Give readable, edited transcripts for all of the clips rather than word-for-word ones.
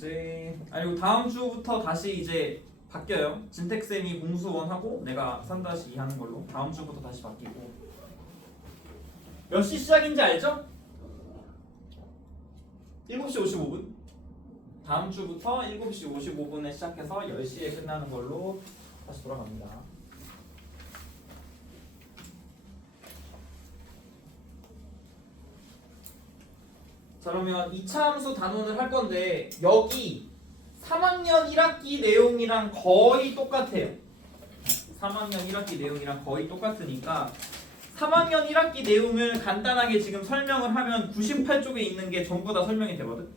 문제. 아니고 다음 주부터 다시 이제 바뀌어요. 진택쌤이 공수원하고 내가 3-2 하는 걸로 다음 주부터 다시 바뀌고. 몇 시 시작인지 알죠? 7시 55분. 다음 주부터 7시 55분에 시작해서 10시에 끝나는 걸로 다시 돌아갑니다. 자, 그러면 2차 함수 단원을 할 건데 여기 3학년 1학기 내용이랑 거의 똑같아요. 3학년 1학기 내용이랑 거의 똑같으니까 3학년 1학기 내용을 간단하게 지금 설명을 하면 98쪽에 있는 게 전부 다 설명이 되거든.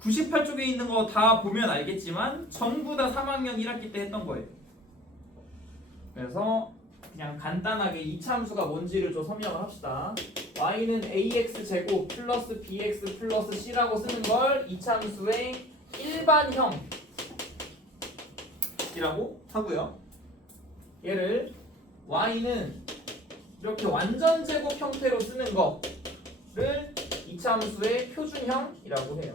98쪽에 있는 거 다 보면 알겠지만 전부 다 3학년 1학기 때 했던 거예요. 그래서 그냥 간단하게 2차 함수가 뭔지를 좀 설명을 합시다. y는 ax제곱 플러스 bx 플러스 c라고 쓰는 걸 2차 함수의 일반형이라고 하고요. 얘를 y는 이렇게 완전 제곱 형태로 쓰는 거를 2차 함수의 표준형이라고 해요.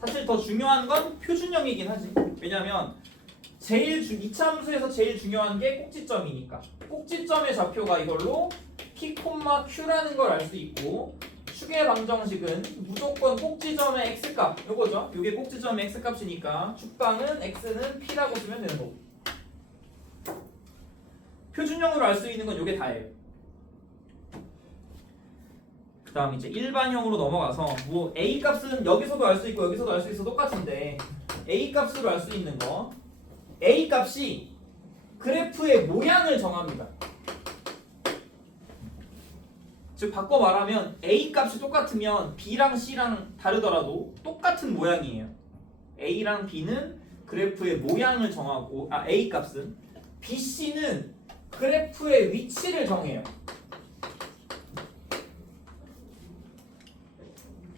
사실 더 중요한 건 표준형이긴 하지. 왜냐면 2차 함수에서 제일 중요한 게 꼭지점이니까. 꼭지점의 좌표가 이걸로 p, q라는 걸 알 수 있고 축의 방정식은 무조건 꼭지점의 x값 요거죠. 요게 꼭지점의 x값이니까 축방은 x는 p라고 쓰면 되는 거고. 표준형으로 알 수 있는 건 요게 다예요. 그 다음 이제 일반형으로 넘어가서 뭐 a 값은 여기서도 알 수 있고 여기서도 알 수 있어 똑같은데 a 값으로 알 수 있는 거 a 값이 그래프의 모양을 정합니다. 즉 바꿔 말하면 a 값이 똑같으면 b랑 c랑 다르더라도 똑같은 모양이에요. a랑 b는 그래프의 모양을 정하고 a 값은 b, c는 그래프의 위치를 정해요.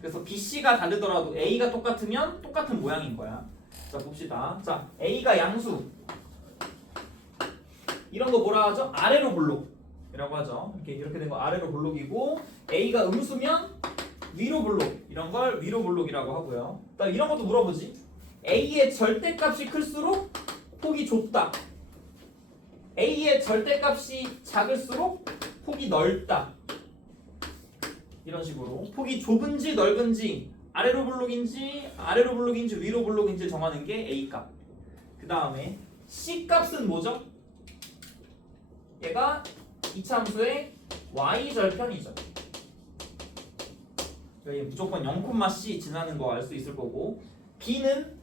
그래서 b, c가 다르더라도 a가 똑같으면 똑같은 모양인 거야. 자 봅시다. 자 a가 양수 이런 거 뭐라 하죠? 아래로 볼록이라고 하죠. 이렇게 된 거 아래로 볼록이고 a가 음수면 위로 볼록 이런 걸 위로 볼록이라고 하고요. 또 이런 것도 물어보지. a의 절대값이 클수록 폭이 좁다. a의 절대값이 작을수록 폭이 넓다. 이런 식으로 폭이 좁은지 넓은지 아래로 블록인지 위로 블록인지 정하는 게 A값. 그 다음에 C값은 뭐죠? 얘가 2차 함수의 Y절편이죠. 무조건 0,C 지나는 거 알 수 있을 거고 B는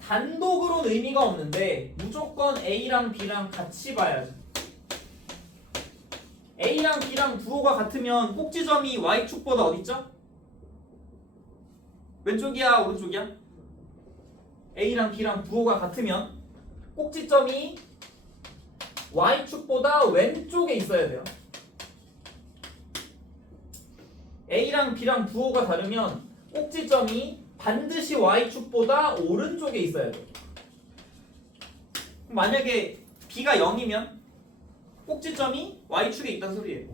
단독으로는 의미가 없는데 무조건 A랑 B랑 같이 봐야죠. A랑 B랑 부호가 같으면 꼭지점이 Y축보다 어딨죠? 왼쪽이야 오른쪽이야? A랑 B랑 부호가 같으면 꼭지점이 Y축보다 왼쪽에 있어야 돼요. A랑 B랑 부호가 다르면 꼭지점이 반드시 Y축보다 오른쪽에 있어야 돼요. 만약에 B가 0이면 꼭지점이 Y축에 있다는 소리예요.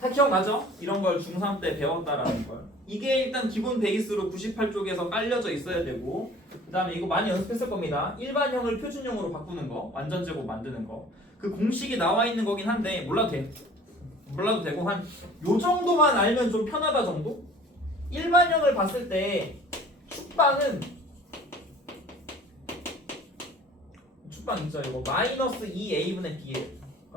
다 기억나죠? 이런 걸 중3 때 배웠다라는 걸. 이게 일단 기본 베이스로 98쪽에서 깔려져 있어야 되고 그 다음에 이거 많이 연습했을 겁니다. 일반형을 표준형으로 바꾸는 거, 완전제곱 만드는 거. 그 공식이 나와 있는 거긴 한데 몰라도 돼. 몰라도 되고 한 요 정도만 알면 좀 편하다 정도? 일반형을 봤을 때 축방 있죠. 이거 마이너스 2a분의 b예요.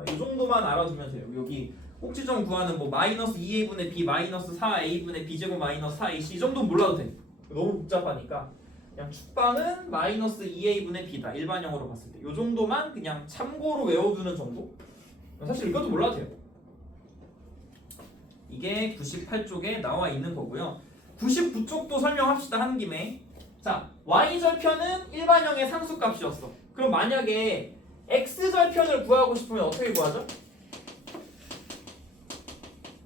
이 정도만 알아두면 돼요. 여기 꼭지점 구하는 뭐 마이너스 2a분의 b 마이너스 4a분의 b제곱 마이너스 4ac 이 정도는 몰라도 돼. 너무 복잡하니까 그냥 축방은 마이너스 2a분의 b다. 일반형으로 봤을 때 이 정도만 그냥 참고로 외워두는 정도? 사실 이것도 몰라도 돼요. 이게 98쪽에 나와 있는 거고요. 99쪽도 설명합시다. 하는 김에 자 y절편은 일반형의 상수값이었어. 그럼 만약에 x절편을 구하고 싶으면 어떻게 구하죠?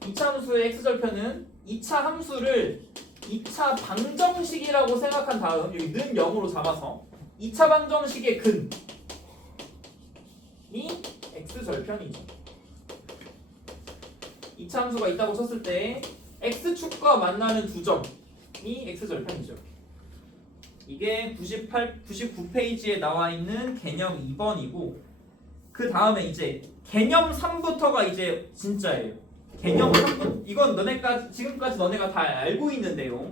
2차 함수의 x절편은 2차 함수를 2차 방정식이라고 생각한 다음 여기 는 0으로 잡아서 2차 방정식의 근이 x절편이죠. 2차 함수가 있다고 쳤을 때 x축과 만나는 두 점 x절편이죠. 이게 99페이지에 나와 있는 개념 2번이고 그 다음에 이제 개념 3부터가 이제 진짜예요. 개념 3부 이건 너네까지 지금까지 너네가 다 알고 있는 내용.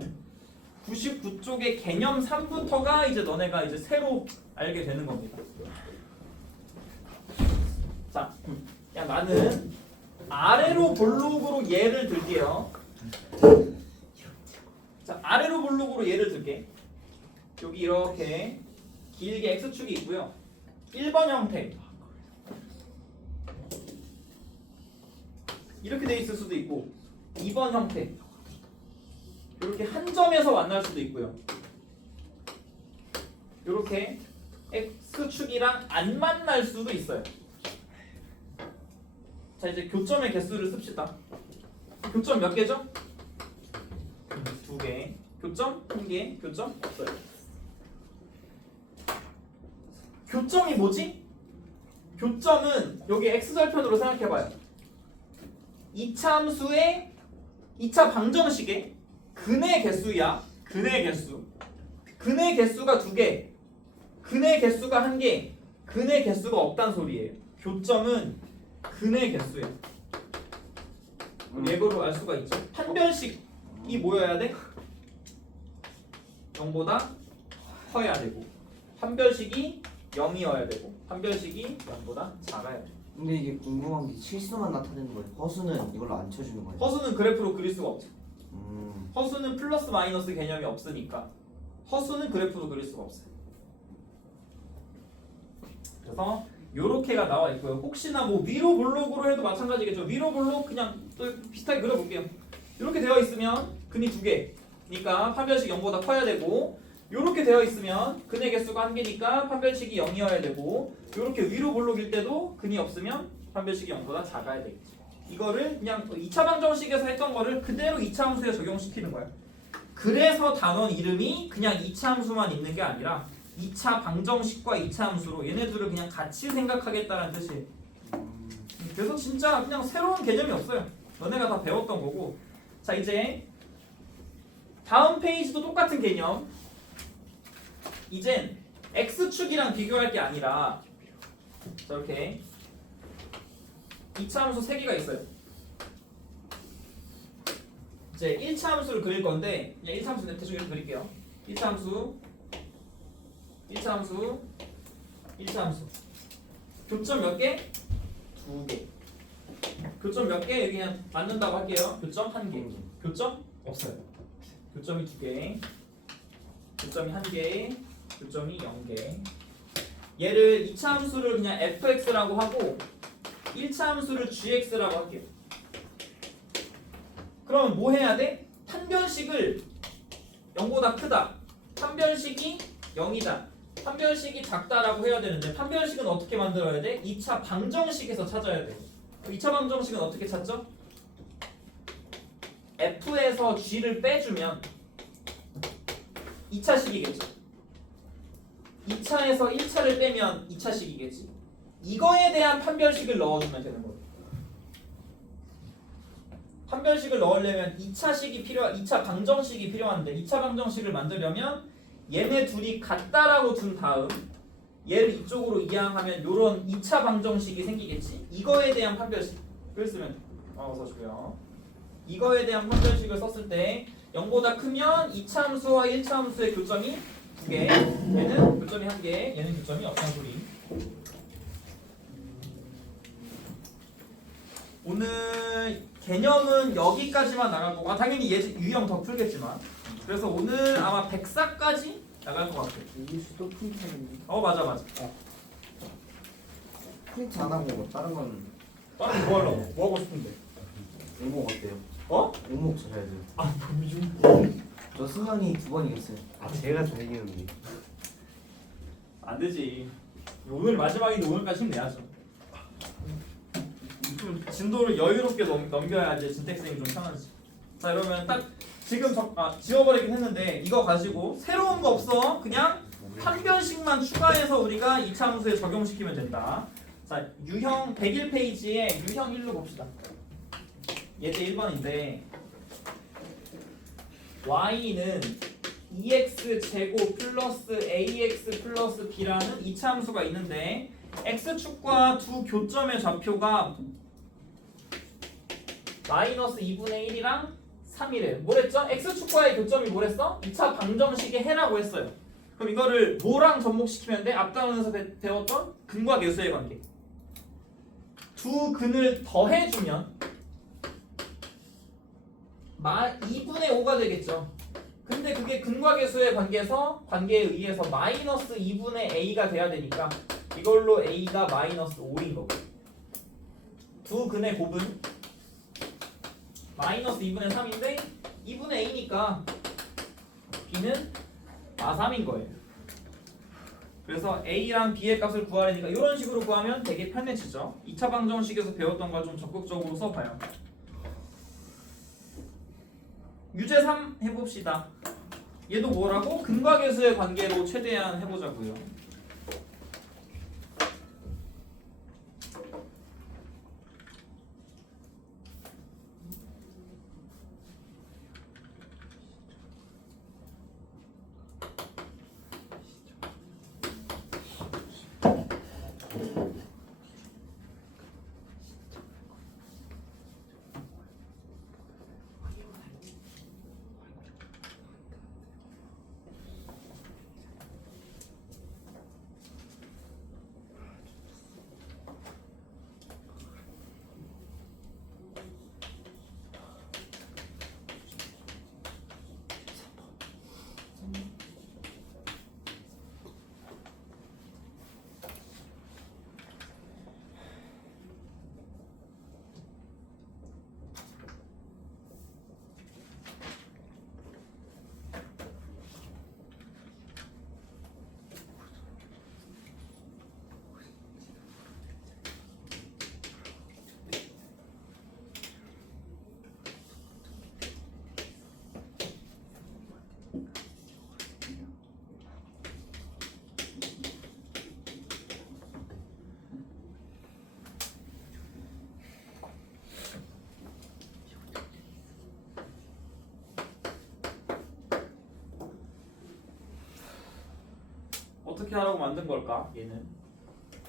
99쪽의 개념 3부터가 이제 너네가 이제 새로 알게 되는 겁니다. 자, 야 나는 아래로 볼록으로 예를 들게요. 자, 아래로 볼록으로 예를 들게. 여기 이렇게 길게 x축이 있고요. 1번 형태 이렇게 돼 있을 수도 있고 2번 형태 이렇게 한 점에서 만날 수도 있고요. 이렇게 x축이랑 안 만날 수도 있어요. 자, 이제 교점의 개수를 씁시다. 교점 몇 개죠? 2개. 교점 1개. 교점 없어요. 교점이 뭐지? 교점은 여기 x절편으로 생각해봐요. 이차 함수의 2차 방정식의 근의 개수야. 근의 개수. 근의 개수가 2개. 근의 개수가 1개. 근의 개수가 없단 소리예요. 교점은 근의 개수예요. 예고로 알 수가 있죠. 판별식이 뭐여야 돼? 0보다 커야 되고 판별식이 0이어야 되고 판별식이 0보다 작아야 돼. 근데 이게 궁금한 게 실수만 나타내는 거예요. 허수는 이걸로 안 쳐주는 거예요. 허수는 그래프로 그릴 수가 없죠. 허수는 플러스 마이너스 개념이 없으니까 허수는 그래프로 그릴 수가 없어요. 그래서 요렇게가 나와 있고요. 혹시나 뭐 위로 볼록으로 해도 마찬가지겠죠. 위로 볼록 그냥 또 비슷하게 그려볼게요. 이렇게 되어 있으면 근이 2개니까 판별식 0보다 커야 되고 요렇게 되어 있으면 근의 개수가 1개니까 판별식이 0이어야 되고 요렇게 위로 볼록일 때도 근이 없으면 판별식이 0보다 작아야 되겠죠. 이거를 그냥 2차 방정식에서 했던 거를 그대로 2차 함수에 적용시키는 거예요. 그래서 단원 이름이 그냥 2차 함수만 있는 게 아니라 2차 방정식과 2차 함수로 얘네들을 그냥 같이 생각하겠다는 뜻이에요. 그래서 진짜 그냥 새로운 개념이 없어요. 너네가 다 배웠던 거고. 자, 이제 다음 페이지도 똑같은 개념. 이젠 x축이랑 비교할 게 아니라 저렇게 2차 함수 3개가 있어요. 이제 1차 함수를 그릴 건데 그냥 1차 함수 대충 이렇게 그릴게요. 1차 함수 1차 함수 1차 함수 교점 몇 개? 2개. 교점 몇 개? 여기 그냥 맞는다고 할게요. 교점 1개. 교점 없어요. 교점이 2개. 교점이 1개. 교점이 0개. 얘를 2차 함수를 그냥 fx라고 하고 1차 함수를 gx라고 할게요. 그러면 뭐 해야 돼? 판별식을 0보다 크다. 판별식이 0이다. 판별식이 작다라고 해야 되는데 판별식은 어떻게 만들어야 돼? 2차 방정식에서 찾아야 돼. 2차 방정식은 어떻게 찾죠? f에서 g를 빼주면 2차식이겠죠. 2차에서 1차를 빼면 2차식이겠지. 이거에 대한 판별식을 넣어주면 되는 거예요. 판별식을 넣으려면 2차 방정식이 필요한데 2차 방정식을 만들려면 얘네 둘이 같다라고 둔 다음 얘를 이쪽으로 이항하면 요런 2차 방정식이 생기겠지. 이거에 대한 판별식을 쓰면 어서 주고요. 이거에 대한 판별식을 썼을 때 0보다 크면 2차 함수와 1차 함수의 교점이 2개, 얘는 교점이 1개, 얘는 교점이 없다는 소리. 오늘 개념은 여기까지만 나갈 거고 당연히 얘 유형 더 풀겠지만 그래서 오늘 아마 104까지 나갈 것 같아요. 이게 또 프린트하는데. 맞아. 프린트 안 하고 뭐 다른 건 다른 거 뭐 하려고? 뭐 하고 싶은데? 오목 어때요? 오목 잘해야 돼요. 저 승관이 2번 이겼어요. 제가 잘 이기는데. 안 되지. 오늘 마지막인데 오늘까지 힘내야죠. 좀 진도를 여유롭게 넘겨야지 진택생이 좀 편하지. 자, 그러면 딱 지금 지워버리긴 했는데 이거 가지고 새로운 거 없어. 그냥 판별식만 추가해서 우리가 2차 함수에 적용시키면 된다. 자, 유형 101페이지에 유형 1로 봅시다. 예제 1번인데 y는 2x 제곱 플러스 ax 플러스 b라는 이차함수가 있는데 x축과 두 교점의 좌표가 마이너스 2분의 1이랑 3이래. 뭐랬죠? x축과의 교점이 뭐랬어? 2차 방정식의 해라고 했어요. 그럼 이거를 뭐랑 접목시키면 돼? 앞 단원에서 배웠던 근과 계수의 관계. 두 근을 더해주면 2분의 5가 되겠죠. 근데 그게 근과 계수의 관계에 의해서 마이너스 2분의 a가 돼야 되니까 이걸로 a가 마이너스 5인 거고. 두 근의 곱은 마이너스 2분의 3인데 2분의 a니까 b는 3인 거예요. 그래서 a랑 b의 값을 구하려니까 이런 식으로 구하면 되게 편해지죠. 2차 방정식에서 배웠던 걸 좀 적극적으로 써봐요. 유제 3 해봅시다. 얘도 뭐라고? 근과 계수의 관계로 최대한 해보자고요. 어떻게 하라고 만든 걸까? 얘는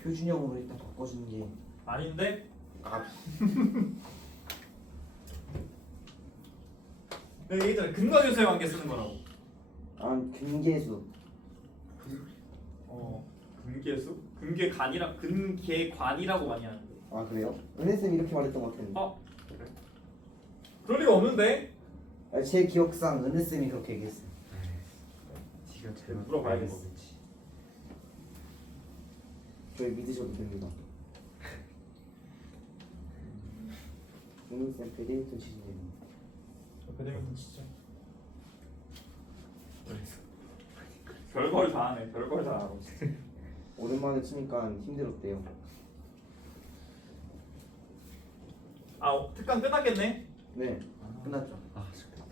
표준형으로 일단 바꿔주는 게 아닌데? 내가 얘기했잖아. 근과 계수의 관계 쓰는 거라고. 근계수. 근계수? 근계관이라고 많이 하는데. 그래요? 은혜쌤이 이렇게 말했던 것 같은데. 그래. 그럴 리가 없는데? 제 기억상 은혜쌤이 그렇게 얘기했어요. 네가 잘못 물어봐야겠어. 저희 믿으셔도 됩니다. 은혜쌤 배드민턴 치시네요. 배드민턴 치죠. 별걸 다 하네. 별걸 다 알아. 오랜만에 치니까 힘들었대요. 특강 끝났겠네? 네, 끝났죠. 좋겠다.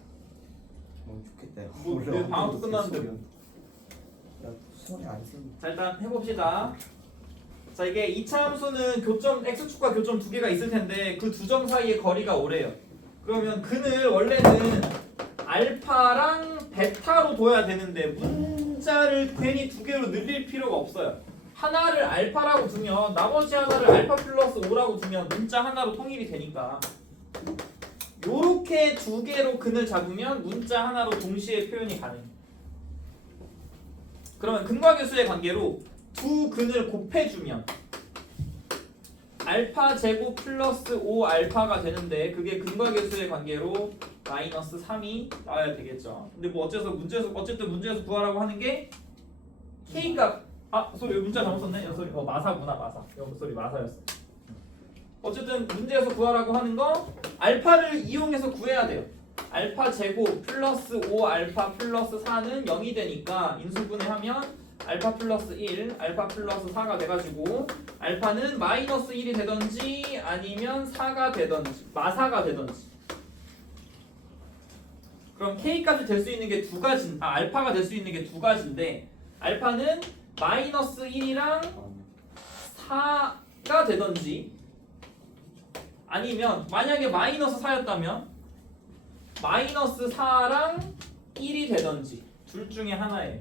좋겠다. 뭐, 내 방학도 끝났는데 뭐. 나 수원에 안 쓰는. 자, 일단 해봅시다. 자, 이게 2차 함수는 교점 x축과 교점 두 개가 있을 텐데 그 두 점 사이의 거리가 오래요. 그러면 근을 원래는 알파랑 베타로 둬야 되는데 문자를 괜히 두 개로 늘릴 필요가 없어요. 하나를 알파라고 두면 나머지 하나를 알파 플러스 5라고 두면 문자 하나로 통일이 되니까 요렇게 두 개로 근을 잡으면 문자 하나로 동시에 표현이 가능해요. 그러면 근과 계수의 관계로 두 근을 곱해주면 알파 제곱 플러스 5 알파가 되는데 그게 근과 계수의 관계로 마이너스 3이 나와야 되겠죠. 근데 뭐 어째서 문제에서 구하라고 하는 게 k값 소리 문자 잘못 썼네. 소리 마사구나 마사. 소리 마사였어. 어쨌든 문제에서 구하라고 하는 거 알파를 이용해서 구해야 돼요. 알파 제곱 플러스 5 알파 플러스 4는 0이 되니까 인수분해하면 알파 플러스 1, 알파 플러스 4가 돼가지고 알파는 마이너스 1이 되던지 아니면 4가 되던지 마사가 되던지. 그럼 k값이 될 수 있는 게 두 가지, 알파가 될 수 있는 게 두 가지인데 알파는 마이너스 1이랑 4가 되던지 아니면 만약에 마이너스 4였다면 마이너스 4랑 1이 되던지 둘 중에 하나예요.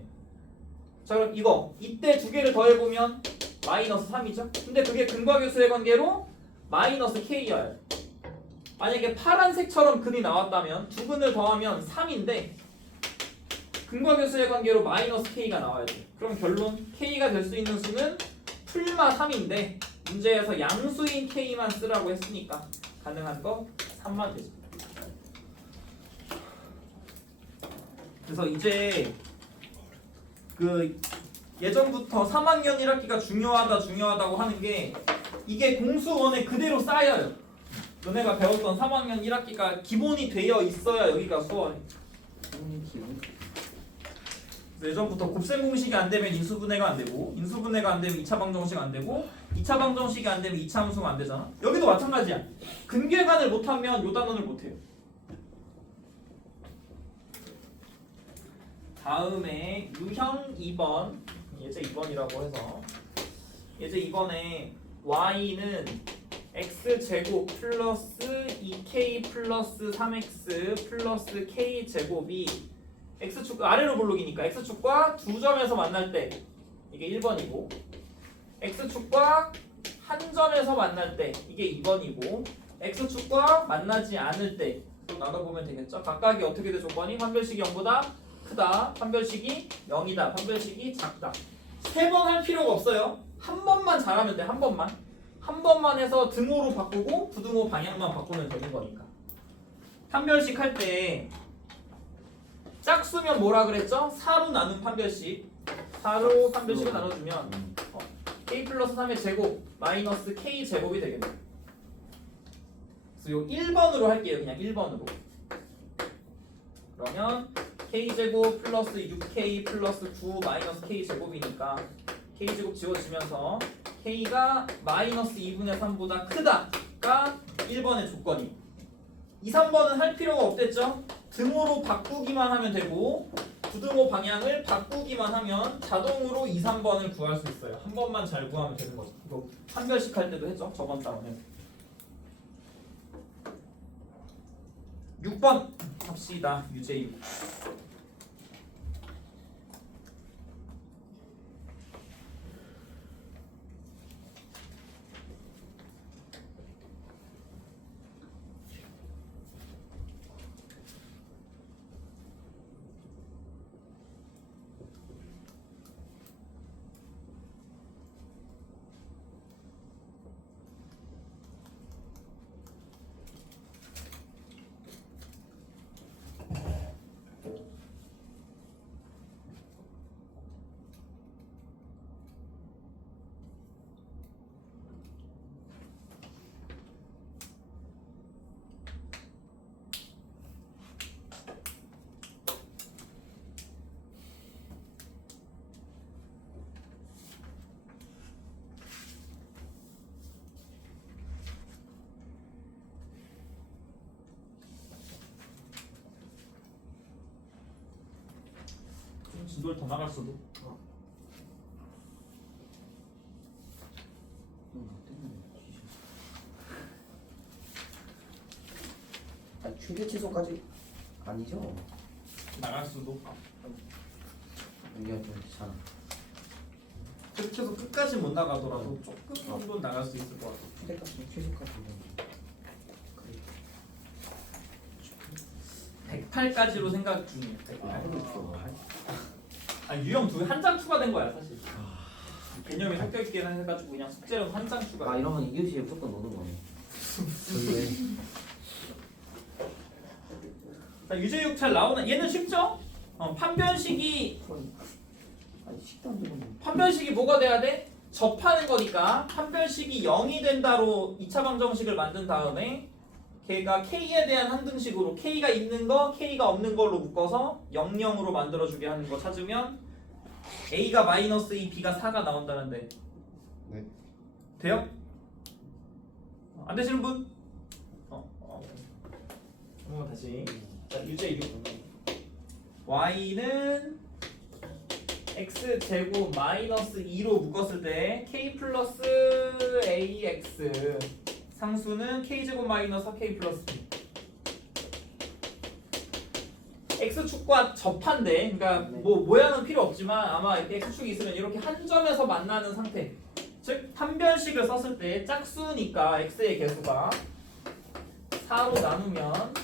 자 그럼 이거 이때 두 개를 더해보면 마이너스 3이죠. 근데 그게 근과교수의 관계로 마이너스 k여야 돼. 만약에 파란색처럼 근이 나왔다면 두 근을 더하면 3인데 근과교수의 관계로 마이너스 k가 나와야 돼. 그럼 결론 k가 될 수 있는 수는 풀마 3인데 문제에서 양수인 k만 쓰라고 했으니까 가능한 거 3만 되죠. 그래서 이제 그 예전부터 3학년 1학기가 중요하다고 하는 게 이게 공수원에 그대로 쌓여요. 너네가 배웠던 3학년 1학기가 기본이 되어 있어야 여기가 수원이. 예전부터 곱셈 공식이 안 되면 인수분해가 안 되고 인수분해가 안 되면 2차 방정식 안 되고 2차 방정식이 안 되면 2차 함수가 안 되잖아. 여기도 마찬가지야. 근계관을 못하면 요 단원을 못해요. 다음에 유형 2번 예제 2번이라고 해서 예제 2번에 y는 x제곱 플러스 2k 플러스 3x 플러스 k제곱이 x축 아래로 볼록이니까 x축과 두 점에서 만날 때 이게 1번이고 x축과 한 점에서 만날 때 이게 2번이고 x축과 만나지 않을 때 나눠보면 되겠죠. 각각이 어떻게 돼 조건이 판별식이 0보다 크다, 판별식이 0이다, 판별식이 작다. 세 번 할 필요가 없어요. 한 번만 잘하면 돼. 한 번만 해서 등호로 바꾸고 부등호 방향만 바꾸면 되는 거니까. 판별식 할 때 짝수면 뭐라 그랬죠? 4로 나눈 판별식. 4로 판별식을 나눠주면 k 플러스 3의 제곱 마이너스 k 제곱이 되겠네. 그래서 요 1번으로 할게요. 그냥 1번으로. 그러면 k제곱 플러스 6k 플러스 9 마이너스 k제곱이니까 k제곱 지워지면서 k가 마이너스 2분의 3보다 크다가 1번의 조건이. 2, 3번은 할 필요가 없댔죠? 등호로 바꾸기만 하면 되고 부등호 방향을 바꾸기만 하면 자동으로 2, 3번을 구할 수 있어요. 한 번만 잘 구하면 되는 거죠. 이거 판별식 할 때도 했죠? 저번 다음에 6번 합시다. 유제 6. 진도를 더 나갈 수도. 아, 중계 취소까지 아니죠? 나갈 수도. 여기가 좀 괜찮아. 그렇게 해서 끝까지 못 나가더라도 조금 정도 나갈 수 있을 것 같아. 휴대까지 취소까지. 108까지로 생각 중이에요. 108. 아 유형 한 장 추가된 거야 사실. 개념이 섞여 있긴 해가지고 그냥 숙제로 한 장 추가. 아 이러면 2교시에 무조건 노는 거네. 자 유제육 잘 나오는 얘는 쉽죠? 판별식이 아니 식단 되는. 판별식이 뭐가 돼야 돼? 접하는 거니까 판별식이 0이 된다로 2차 방정식을 만든 다음에 걔가 k에 대한 한등식으로 k가 있는 거, k가 없는 걸로 묶어서 00으로 만들어주게 하는 거 찾으면 a가 마이너스 2, b가 4가 나온다는데 네. 돼요? 안 되시는 분? 한번 다시. 자, 유제 6. y는 x제곱 마이너스 2로 묶었을 때 k 플러스 ax 상수는 k제곱 마이너스 4k 플러스 b. x축과 접한데, 그러니까 네. 뭐 모양은 필요 없지만 아마 이렇게 x축이 있으면 이렇게 한 점에서 만나는 상태. 즉 판별식을 썼을 때 짝수니까 x의 개수가 4로 나누면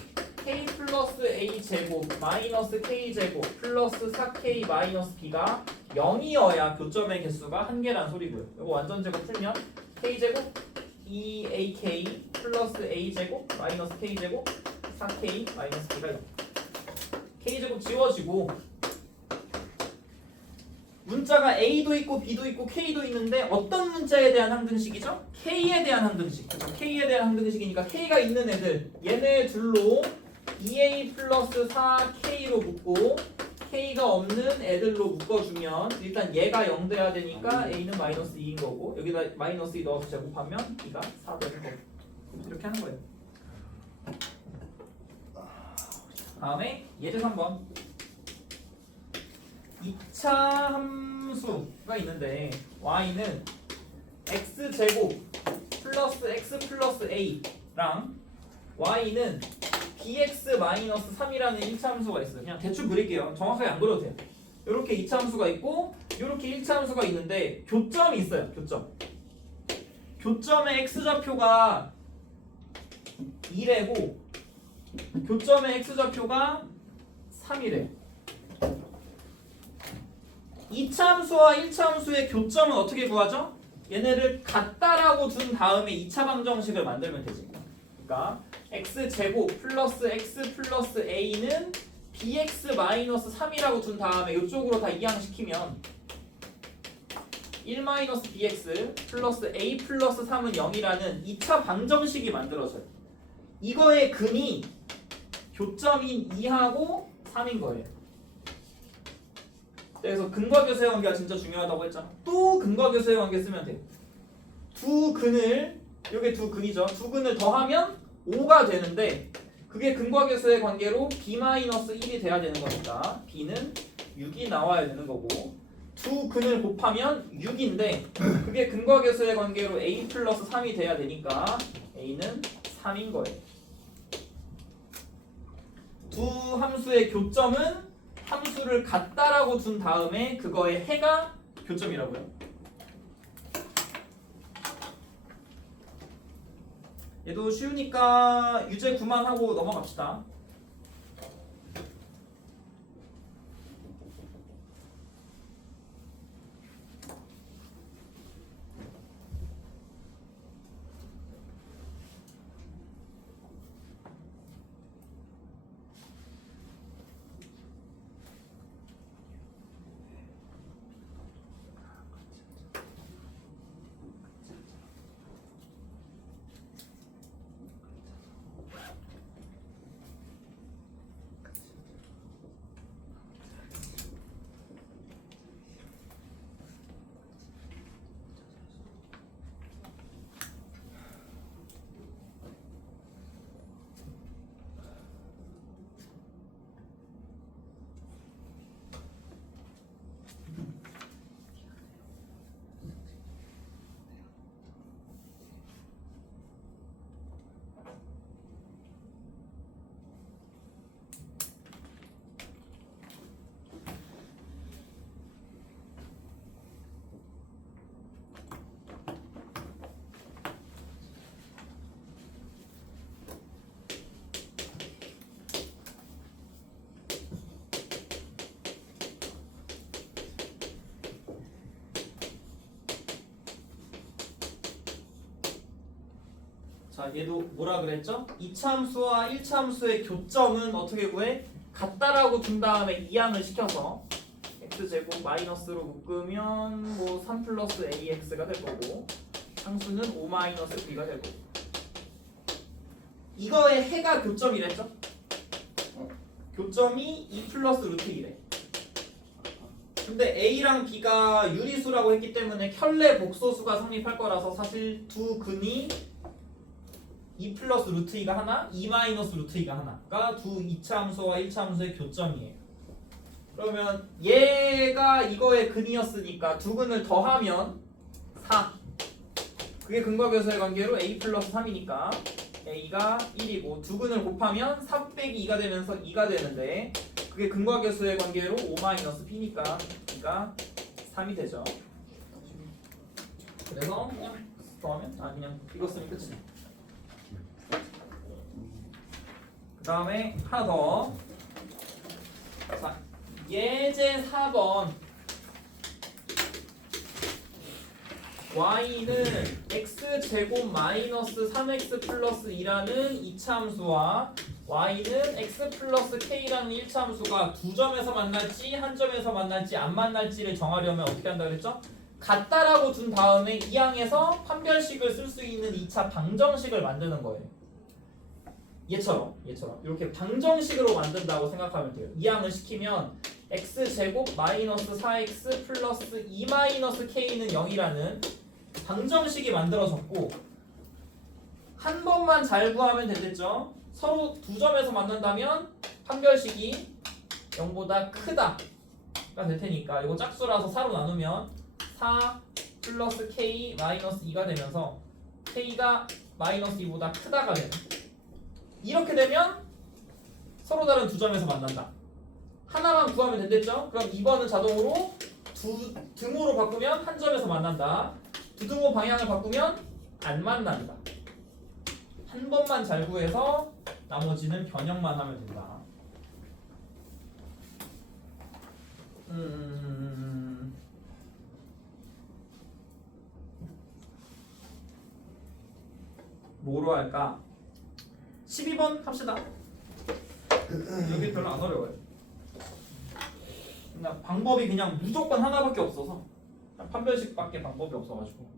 k 플러스 a 제곱 마이너스 k 제곱 플러스 4k 마이너스 b가 0이어야 교점의 개수가 한 개란 소리고요. 이거 완전 제곱 풀면 k 제곱 2ak 플러스 a 제곱 마이너스 k 제곱 4k 마이너스 b가 0. k 제곱 지워지고 문자가 a도 있고 b도 있고 k도 있는데 어떤 문자에 대한 항등식이죠? k에 대한 항등식. 그렇죠? k에 대한 항등식이니까 k가 있는 애들 얘네 둘로 2a 플러스 4k로 묶고 k가 없는 애들로 묶어주면 일단 얘가 0 돼야 되니까 a는 마이너스 2인 거고 여기다 마이너스 2 넣어서 제곱하면 b가 4 되는 거고 이렇게 하는 거예요. 다음에 예제 3번 2차 함수가 있는데 y는 x제곱 플러스 x 플러스 a랑 y는 bx 마이너스 3이라는 1차 함수가 있어요. 그냥 대충 그릴게요. 정확하게 안 그려도 돼요. 이렇게 2차 함수가 있고 이렇게 1차 함수가 있는데 교점이 있어요. 교점의 x좌표가 2래고 교점의 x좌표가 3이래. 2차 함수와 1차 함수의 교점은 어떻게 구하죠? 얘네를 같다라고 둔 다음에 2차 방정식을 만들면 되지. 그러니까 x제곱 플러스 x 플러스 a는 bx 마이너스 3이라고 둔 다음에 이쪽으로 다 이항시키면 1 마이너스 bx 플러스 a 플러스 3은 0이라는 2차 방정식이 만들어져요. 이거의 근이 교점인 2하고 3인 거예요. 그래서 근과 교수의 관계가 진짜 중요하다고 했잖아. 또 근과 교수의 관계 쓰면 돼. 두 근을 이게 두 근이죠. 두 근을 더하면 5가 되는데 그게 근과 교수의 관계로 b-1이 돼야 되는 거니까 b는 6이 나와야 되는 거고 두 근을 곱하면 6인데 그게 근과 교수의 관계로 a 플러스 3이 돼야 되니까 a는 3인 거예요. 두 함수의 교점은 함수를 같다라고 둔 다음에 그거의 해가 교점이라고요. 얘도 쉬우니까 유제 9만 하고 넘어갑시다. 자, 얘도 뭐라 그랬죠? 2차 함수와 1차 함수의 교점은 어떻게 구해? 같다라고 둔 다음에 이항을 시켜서 x제곱 마이너스로 묶으면 뭐 3 플러스 ax가 될 거고 상수는 5 마이너스 b가 될 거고 이거의 해가 교점이랬죠? 교점이 2 플러스 루트 2래. 근데 a랑 b가 유리수라고 했기 때문에 켤레 복소수가 성립할 거라서 사실 두 근이 2 플러스 루트 2가 하나, 2 마이너스 루트 2가 하나가 두 2차 함수와 1차 함수의 교점이에요. 그러면 얘가 이거의 근이었으니까 두 근을 더하면 4. 그게 근과 교수의 관계로 a 플러스 3이니까 a가 1이고 두 근을 곱하면 3 빼기 2가 되면서 2가 되는데 그게 근과 계수의 관계로 5-p니까 그러니까 3이 되죠. 그래서 그냥 더하면 그냥 이거 쓰면 끝이네. 그 다음에 하나 더. 자, 예제 4번. y는 x제곱 마이너스 3x 플러스 2라는 2차 함수와 y는 x 플러스 k라는 1차 함수가 두 점에서 만날지 한 점에서 만날지 안 만날지를 정하려면 어떻게 한다 그랬죠? 같다라고 둔 다음에 이 항에서 판별식을 쓸 수 있는 2차 방정식을 만드는 거예요. 얘처럼 이렇게 방정식으로 만든다고 생각하면 돼요. 이 항을 시키면 x제곱 마이너스 4x 플러스 2 마이너스 k는 0이라는 방정식이 만들어졌고 한 번만 잘 구하면 되겠죠. 서로 두 점에서 만난다면 판별식이 0보다 크다가 될 테니까 이거 짝수라서 4로 나누면 4 플러스 k 마이너스 2가 되면서 k가 마이너스 2보다 크다가 되는. 이렇게 되면 서로 다른 두 점에서 만난다. 하나만 구하면 된댔죠? 그럼 2번은 자동으로 두 등호로 바꾸면 한 점에서 만난다. 두 등호 방향을 바꾸면 안 만난다. 한 번만 잘 구해서 나머지는 변형만 하면 된다. 뭐로 할까? 12번 합시다. 여기 별로 안 어려워요. 그냥 방법이 그냥 무조건 하나밖에 없어서 판별식밖에 방법이 없어가지고.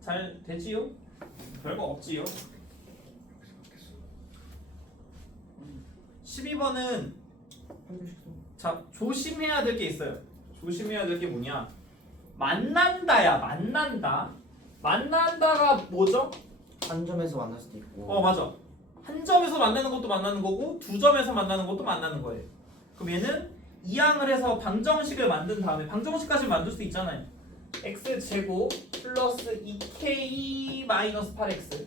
잘 되지요? 별거 없지요? 12번은 자 조심해야 될 게 있어요. 조심해야 될 게 뭐냐? 만난다야. 만난다가 뭐죠? 한 점에서 만날 수도 있고. 맞아. 한 점에서 만나는 것도 만나는 거고 두 점에서 만나는 것도 만나는 거예요. 그럼 얘는 이항을 해서 방정식을 만든 다음에 방정식까지 만들 수 있잖아요. x제곱 플러스 2k 마이너스 8x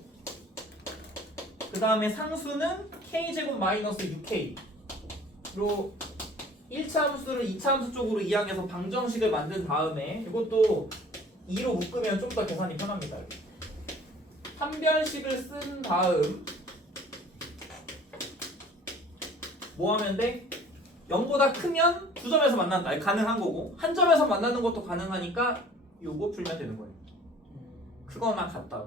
그 다음에 상수는 k제곱 마이너스 6k로 1차 함수를 2차 함수 쪽으로 이항해서 방정식을 만든 다음에 이것도 2로 묶으면 좀 더 계산이 편합니다. 판별식을 쓴 다음 뭐 하면 돼? 0보다 크면 두 점에서 만난다. 가능한 거고 한 점에서 만나는 것도 가능하니까 요거 풀면 되는 거예요. 크거나 같다.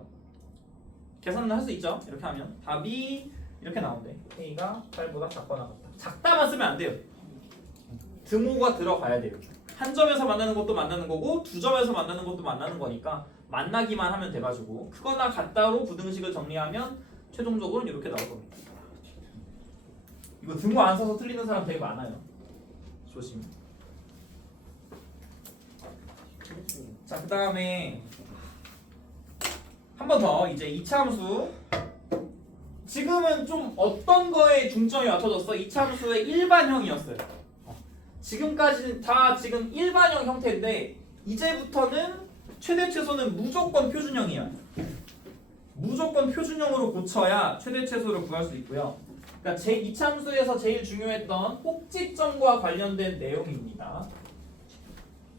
계산을 할 수 있죠. 이렇게 하면 답이 이렇게 나온대. K가 8보다 작거나 같다. 작다만 쓰면 안 돼요. 등호가 들어가야 돼요. 한 점에서 만나는 것도 만나는 거고 두 점에서 만나는 것도 만나는 거니까 만나기만 하면 돼가지고 크거나 같다로 부등식을 정리하면 최종적으로는 이렇게 나올 겁니다. 이거 등호 안 써서 틀리는 사람 되게 많아요. 조심. 자, 그 다음에 한 번 더 이제 2차 함수. 지금은 좀 어떤 거에 중점이 맞춰졌어? 2차 함수의 일반형이었어요. 지금까지는 다 지금 일반형 형태인데 이제부터는 최대 최소는 무조건 표준형이야. 무조건 표준형으로 고쳐야 최대 최소를 구할 수 있고요. 그러니까 이참수에서 제일 중요했던 꼭지점과 관련된 내용입니다.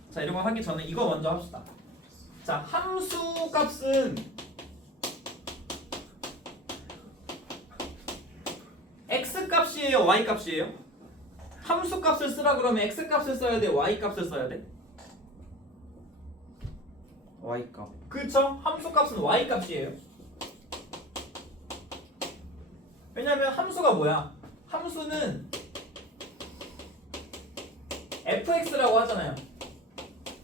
자, 이런 거 하기 전에 이거 먼저 합시다. 자, 함수 값은 x 값이에요, y 값이에요? 함수 값을 쓰라 그러면 x 값을 써야 돼, y 값을 써야 돼? Y값. 그쵸? 함수 값은 y 값이에요. 왜냐면 함수가 뭐야? 함수는 fx라고 하잖아요.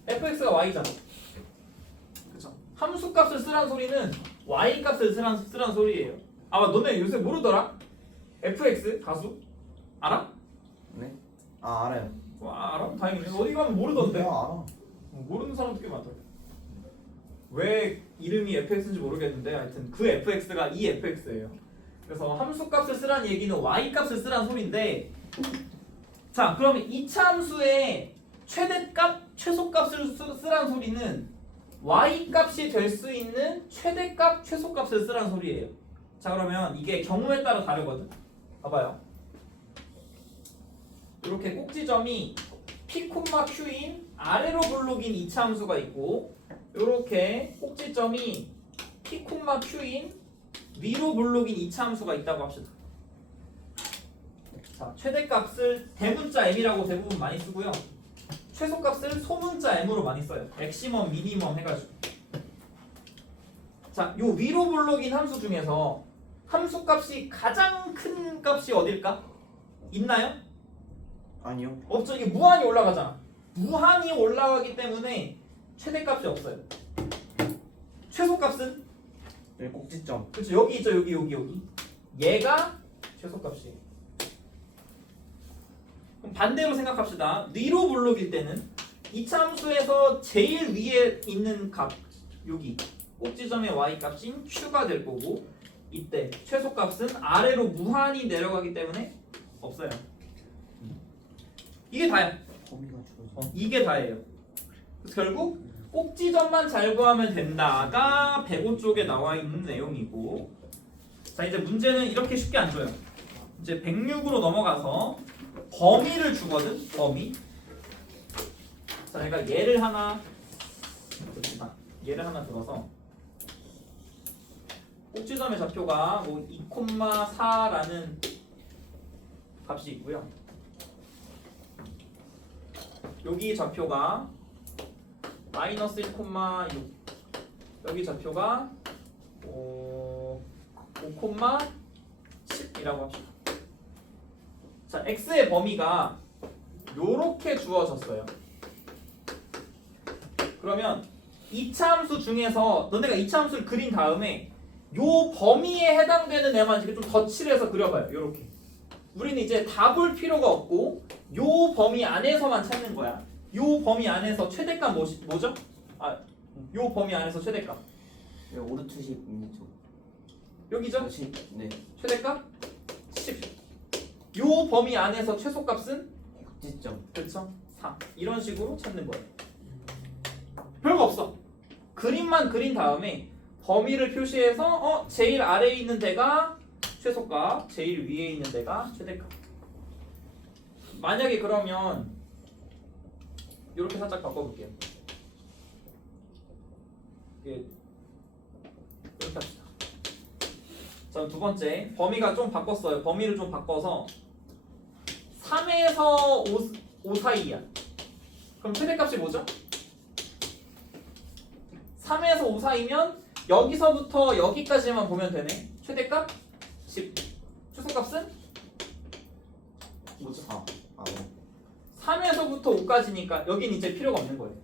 fx가 y잖아. 그쵸? 함수 값을 쓰란 소리는 y 값을 쓰란 소리예요. 아, 너네 요새 모르더라? fx 가수? 알아? 네? 아 알아요. 와, 알아? 다행이네. 어디 가면 모르던데. 알아. 모르는 사람도 꽤 많더라. 왜 이름이 fx인지 모르겠는데 하여튼 그 fx가 이 fx예요. 그래서 함수 값을 쓰라는 얘기는 y 값을 쓰라는 소리인데, 자, 그러면 이차 함수의 최대값, 최소값을 쓰라는 소리는 y 값이 될 수 있는 최대값, 최소값을 쓰라는 소리예요. 자, 그러면 이게 경우에 따라 다르거든. 봐봐요. 이렇게 꼭지점이 p, q인 아래로 블록인 이차 함수가 있고, 이렇게 꼭지점이 p, q인 위로 블록인 이차 함수가 있다고 합시다. 자, 최대값을 대문자 m이라고 대부분 많이 쓰고요. 최소값을 소문자 m으로 많이 써요. 맥시멈, 미니멈 해가지고. 자, 요 위로 블록인 함수 중에서 함수 값이 가장 큰 값이 어딜까? 있나요? 아니요. 없죠. 이게 무한히 올라가잖아. 무한히 올라가기 때문에 최대값이 없어요. 최소값은? 여기 꼭지점. 그렇죠. 여기 있죠. 여기. 얘가 최소값이에요. 그럼 반대로 생각합시다. 위로 블록일 때는 이차 함수에서 제일 위에 있는 값, 여기 꼭지점의 y 값인 q가 될 거고, 이때 최소값은 아래로 무한히 내려가기 때문에 없어요. 이게 다야. 범위가 줄어서. 이게 다예요. 그래서 결국 꼭지점만 잘 구하면 된다가 105쪽에 나와 있는 내용이고, 자, 이제 문제는 이렇게 쉽게 안 줘요. 이제 106으로 넘어가서 범위를 주거든. 범위. 자, 그러니까 얘를 하나 들어서 꼭지점의 좌표가 뭐 2,4라는 값이 있고요. 여기 좌표가 마이너스 1,6, 여기 좌표가 5,10이라고 합시다. 자, x의 범위가 요렇게 주어졌어요. 그러면 이차 함수 중에서 너네가 이차 함수를 그린 다음에 요 범위에 해당되는 애만 이렇게 좀 덧칠해서 그려봐요. 요렇게. 우리는 이제 다 볼 필요가 없고 요 범위 안에서만 찾는 거야. 요 범위 안에서 최대값 뭐죠? 아, 요 범위 안에서 최대값. 여기 오르투식 있죠. 여기죠? 네. 최대값 10. 요 범위 안에서 최소값은 꼭지점. 그렇죠? 4. 이런 식으로 찾는 거예요. 별거 없어. 그림만 그린 다음에 범위를 표시해서 제일 아래에 있는 데가 최소값, 제일 위에 있는 데가 최대값. 만약에 그러면 이렇게 살짝 바꿔볼게요. 이렇게 합시다. 자, 두 번째 범위가 좀 바꿨어요. 범위를 좀 바꿔서 3에서 5 사이야. 그럼 최대값이 뭐죠? 3에서 5 사이면 여기서부터 여기까지만 보면 되네. 최대값 10. 최소값은 뭐죠? 4. 아, 3에서부터 5까지니까 여긴 이제 필요가 없는 거예요.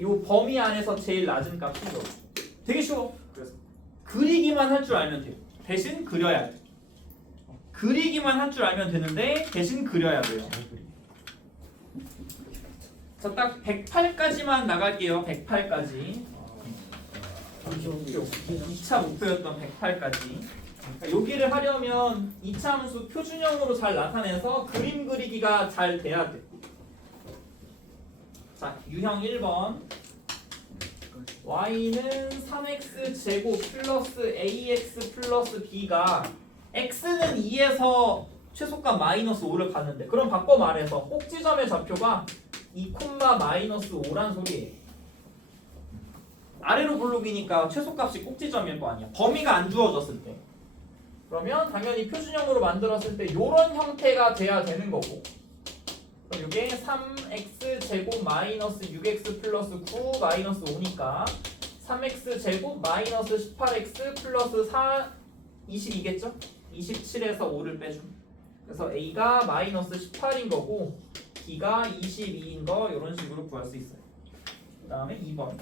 요 범위 안에서 제일 낮은 값이 이거. 되게 쉬워. 그래서 그리기만 할 줄 알면 돼요. 대신 그려야 돼. 그리기만 할 줄 알면 되는데 대신 그려야 돼요. 자, 딱 108까지만 나갈게요. 108까지. 2차 목표였던 108까지. 여기를 하려면 2차 함수 표준형으로 잘 나타내서 그림 그리기가 잘 돼야 돼. 자, 유형 1번. y는 3x 제곱 플러스 ax 플러스 b가 x는 2에서 최소값 마이너스 5를 갖는데, 그럼 바꿔 말해서 꼭지점의 좌표가 2, 마이너스 5란 소리예요. 아래로 블록이니까 최소값이 꼭지점일 거 아니야. 범위가 안 주어졌을 때. 그러면 당연히 표준형으로 만들었을 때 이런 형태가 돼야 되는 거고. 그럼 이게 3x 제곱 마이너스 6x 플러스 9 마이너스 5니까 3x 제곱 마이너스 18x 플러스 4 22겠죠? 27에서 5를 빼줌. 그래서 a가 마이너스 18인 거고 b가 22인 거 이런 식으로 구할 수 있어요. 그 다음에 2번.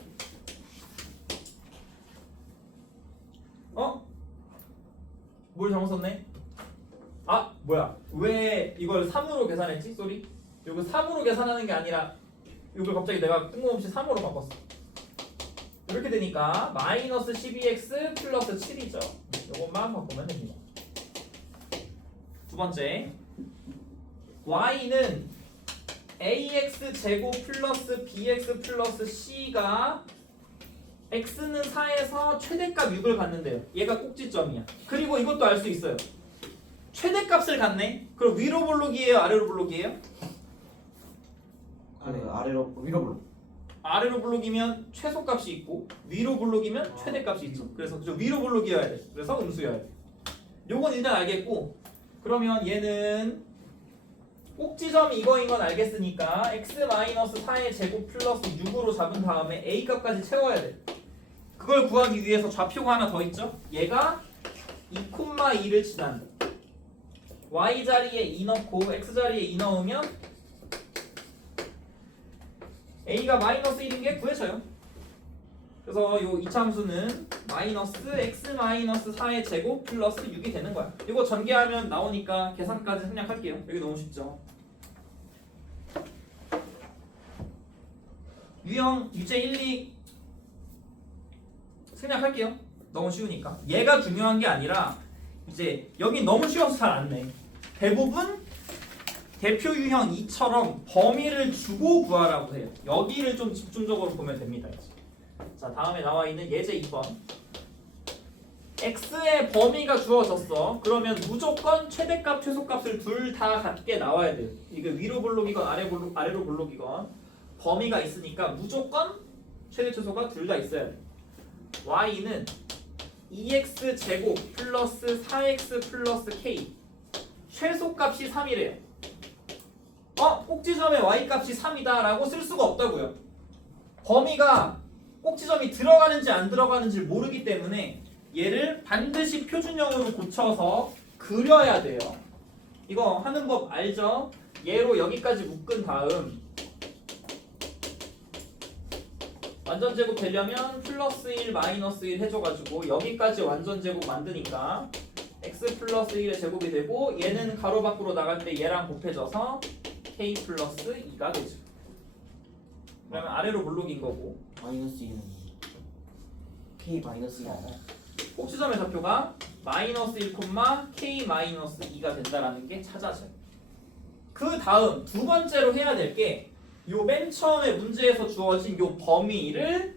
뭘 잘못 썼네? 아 뭐야, 왜 이걸 3으로 계산했지? 쏘리. 이거 3으로 계산하는 게 아니라 이걸 갑자기 내가 뜬금없이 3으로 바꿨어. 이렇게 되니까 마이너스 12x 플러스 7이죠. 이것만 바꾸면 됩니다. 두 번째, y는 ax 제곱 플러스 bx 플러스 c가 x는 4에서 최대값 6을 갖는데요. 얘가 꼭지점이야. 그리고 이것도 알 수 있어요. 최대값을 갖네. 그럼 위로 블록이에요, 아래로 블록이에요? 아래로 위로 블록. 아래로 블록이면 최소값이 있고 위로 블록이면 최대값이 있죠. 그래서 저 위로 블록이어야 돼. 그래서 음수여야 돼. 요건 일단 알겠고, 그러면 얘는 꼭지점 이거인 건 알겠으니까 x-4의 제곱 플러스 6으로 잡은 다음에 a 값까지 채워야 돼. 그걸 구하기 위해서 좌표가 하나 더 있죠. 얘가 2,2를 지난다. y 자리에 2 넣고 x 자리에 2 넣으면 a가 마이너스 1인 게 구해져요. 그래서 요 이차함수는 마이너스 x 마이너스 4의 제곱 플러스 6이 되는 거야. 이거 전개하면 나오니까 계산까지 생략할게요. 여기 너무 쉽죠. 유형 유제 1, 2 생략할게요. 너무 쉬우니까. 얘가 중요한 게 아니라 이제 여기 너무 쉬워서 잘 안 내. 대부분 대표 유형 2처럼 범위를 주고 구하라고 해요. 여기를 좀 집중적으로 보면 됩니다. 자, 다음에 나와 있는 예제 2번. x의 범위가 주어졌어. 그러면 무조건 최대값, 최소값을 둘 다 같게 나와야 돼요. 이게 위로 블록이건 아래로 블록이건 범위가 있으니까 무조건 최대, 최소가 둘 다 있어야 돼. y는 2x 제곱 플러스 4x 플러스 k 최소값이 3이래요. 꼭지점에 y값이 3이다 라고 쓸 수가 없다고요. 범위가 꼭지점이 들어가는지 안 들어가는지 모르기 때문에 얘를 반드시 표준형으로 고쳐서 그려야 돼요. 이거 하는 법 알죠? 얘로 여기까지 묶은 다음 완전 제곱 되려면 플러스 1 마이너스 1 해줘가지고 여기까지 완전 제곱 만드니까 x 플러스 1의 제곱이 되고, 얘는 가로 밖으로 나갈 때 얘랑 곱해져서 k 플러스 2가 되죠. 그러면 아래로 블록인 거고, 마이너스 2는 k 마이너스 2가 아니라 꼭지점의 좌표가 마이너스 1, k 마이너스 2가 된다라는 게 찾아져요. 그 다음 두 번째로 해야 될 게 요 맨 처음에 문제에서 주어진 요 범위를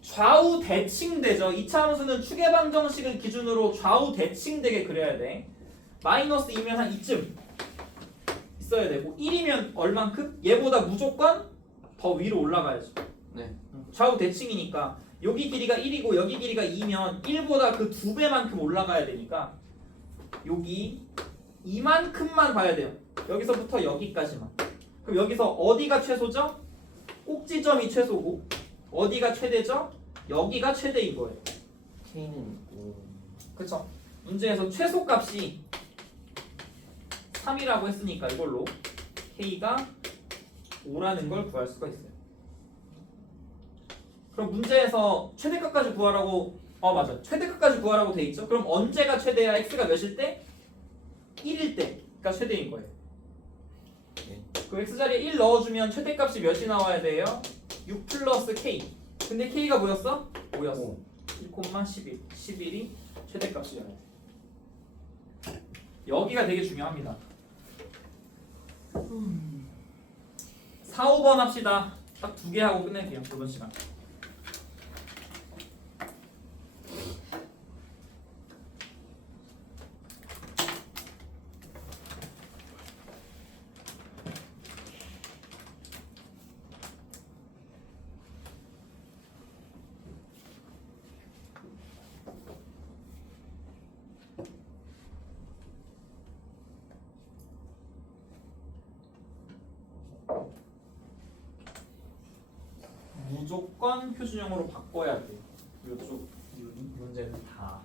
좌우 대칭되죠. 2차 함수는 축의 방정식을 기준으로 좌우 대칭되게 그려야 돼. 마이너스 2면 한 이쯤 있어야 되고 1이면 얼만큼? 얘보다 무조건 더 위로 올라가야죠. 네. 좌우 대칭이니까 여기 길이가 1이고 여기 길이가 2면 1보다 그 2배만큼 올라가야 되니까 여기 이만큼만 봐야 돼요. 여기서부터 여기까지만. 그럼 여기서 어디가 최소죠? 꼭지점이 최소고 어디가 최대죠? 여기가 최대인 거예요. k는 5. 그쵸? 문제에서 최소값이 3이라고 했으니까 이걸로 k가 5라는 걸 구할 수가 있어요. 그럼 문제에서 최대값까지 구하라고 맞아. 최대값까지 구하라고 돼 있죠? 그럼 언제가 최대야? x가 몇일 때? 1일 때가 최대인 거예요. 네. 그 x자리에 1 넣어주면 최대값이 몇이 나와야 돼요? 6 플러스 k. 근데 k가 뭐였어? 5였어. 1,11. 11이 최대값이야. 여기가 되게 중요합니다. 4, 5번 합시다. 딱 2개 하고 끝낼게요. 이번 시간. 무조건 표준형으로 바꿔야 돼. 이쪽 문제는 다.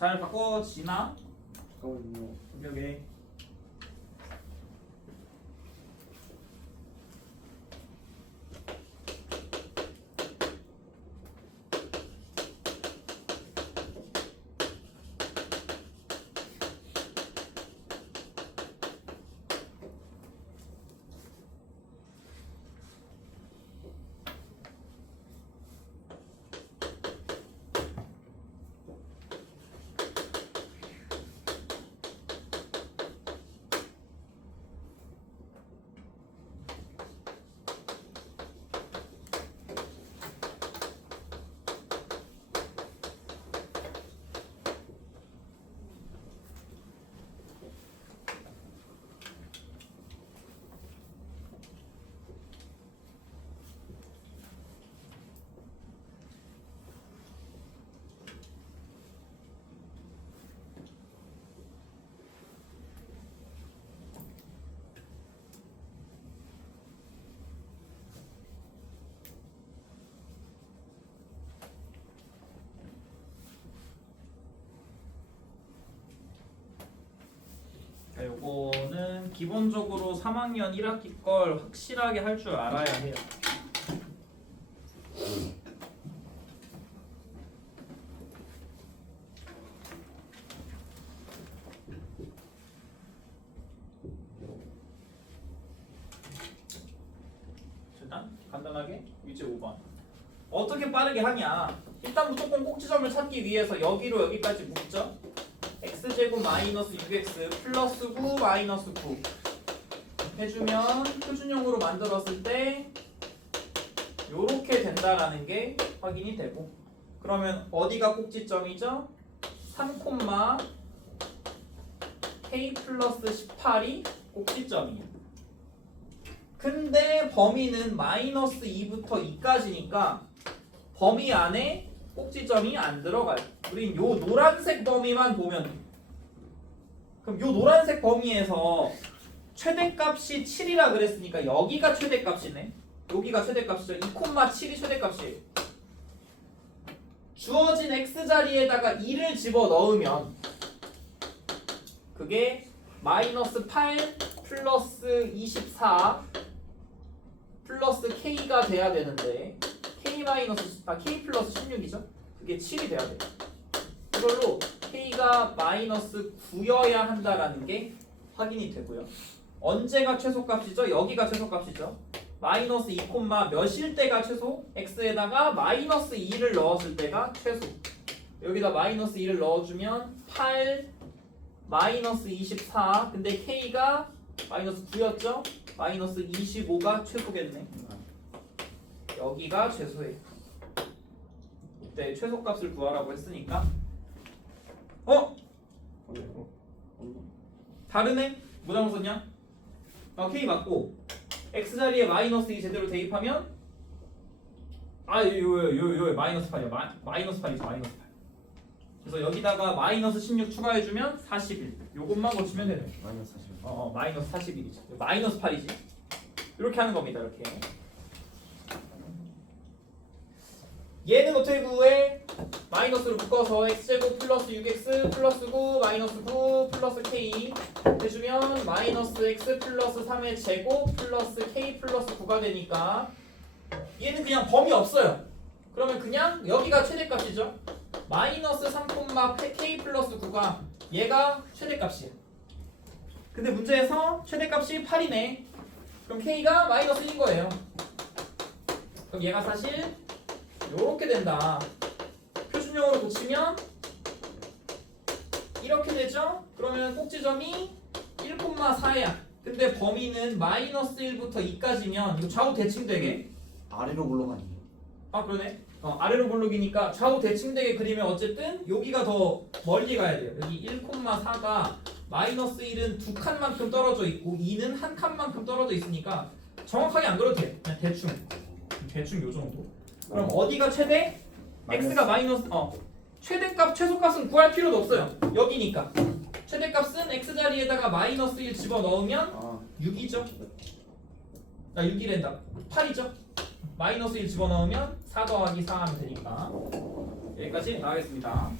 잘 바꿔지나? 잠깐만요. 여기. 자, 요거는 기본적으로 3학년 1학기 걸 확실하게 할 줄 알아야 해요. 일단 간단하게 위제 5번. 어떻게 빠르게 하냐? 일단 무조건 꼭지점을 찾기 위해서 여기로 여기까지 묶죠. x제곱 마이너스 6x 플러스 9 마이너스 9 해주면 표준형으로 만들었을 때 요렇게 된다라는 게 확인이 되고, 그러면 어디가 꼭지점이죠? 3, k 플러스 18이 꼭지점이에요. 근데 범위는 마이너스 2부터 2까지니까 범위 안에 꼭지점이 안 들어가요. 우린 요 노란색 범위만 보면 돼. 그럼 요 노란색 범위에서 최대값이 7이라 그랬으니까 여기가 최대값이네. 여기가 최대값이죠. 2,7이 최대값이에요. 주어진 x자리에다가 2를 집어넣으면 그게 마이너스 8 플러스 24 플러스 k가 돼야 되는데 k 플러스 16이죠. 그게 7이 돼야 돼요. 이걸로 k가 마이너스 9여야 한다라는 게 확인이 되고요. 언제가 최소값이죠? 여기가 최소값이죠. 마이너스 2, 몇일 때가 최소? x에다가 마이너스 2를 넣었을 때가 최소. 여기다 마이너스 2를 넣어주면 8 마이너스 24 근데 k가 마이너스 9였죠? 마이너스 25가 최소겠네. 여기가 최소예요. 이때 최소값을 구하라고 했으니까 다르네? 뭐 잘못 썼냐? k 맞고 x자리에 마이너스 2 제대로 대입하면 요 마이너스 8이야. 마이너스 8이죠. 마이너스 8. 그래서 여기다가 마이너스 16 추가해주면 41. 요것만 고치면 되네. 마이너스 40. 마이너스 41이지. 마이너스 8이지. 이렇게 하는 겁니다. 이렇게. 얘는 어떻게 구해? 마이너스로 묶어서 x제곱 플러스 6x 플러스 9 마이너스 9 플러스 k 해주면 마이너스 x 플러스 3의 제곱 플러스 k 플러스 9가 되니까 얘는 그냥 범위 없어요. 그러면 그냥 여기가 최대값이죠. 마이너스 3, k 플러스 9가 얘가 최대값이야. 근데 문제에서 최대값이 8이네. 그럼 k가 마이너스 1인 거예요. 그럼 얘가 사실 요렇게 된다. 표준형으로 고치면 이렇게 되죠? 그러면 꼭지점이 1,4야. 근데 범위는 마이너스 1부터 2까지면 이거 좌우 대칭되게 아래로 올라가니. 그러네. 아래로 볼록이니까 좌우 대칭되게 그리면 어쨌든 여기가 더 멀리 가야 돼요. 여기 1,4가 마이너스 1은 2칸만큼 떨어져 있고 2는 한 칸만큼 떨어져 있으니까 정확하게 안 그려도 돼. 그냥 대충 요 정도. 그럼 어디가 최대? x가 마이너스 최대값 최소값은 구할 필요도 없어요. 여기니까 최대값은 x자리에다가 마이너스 1 집어넣으면 6이죠. 6이란다. 8이죠. 마이너스 1 집어넣으면 4 더하기 4 하면 되니까 여기까지 나가겠습니다.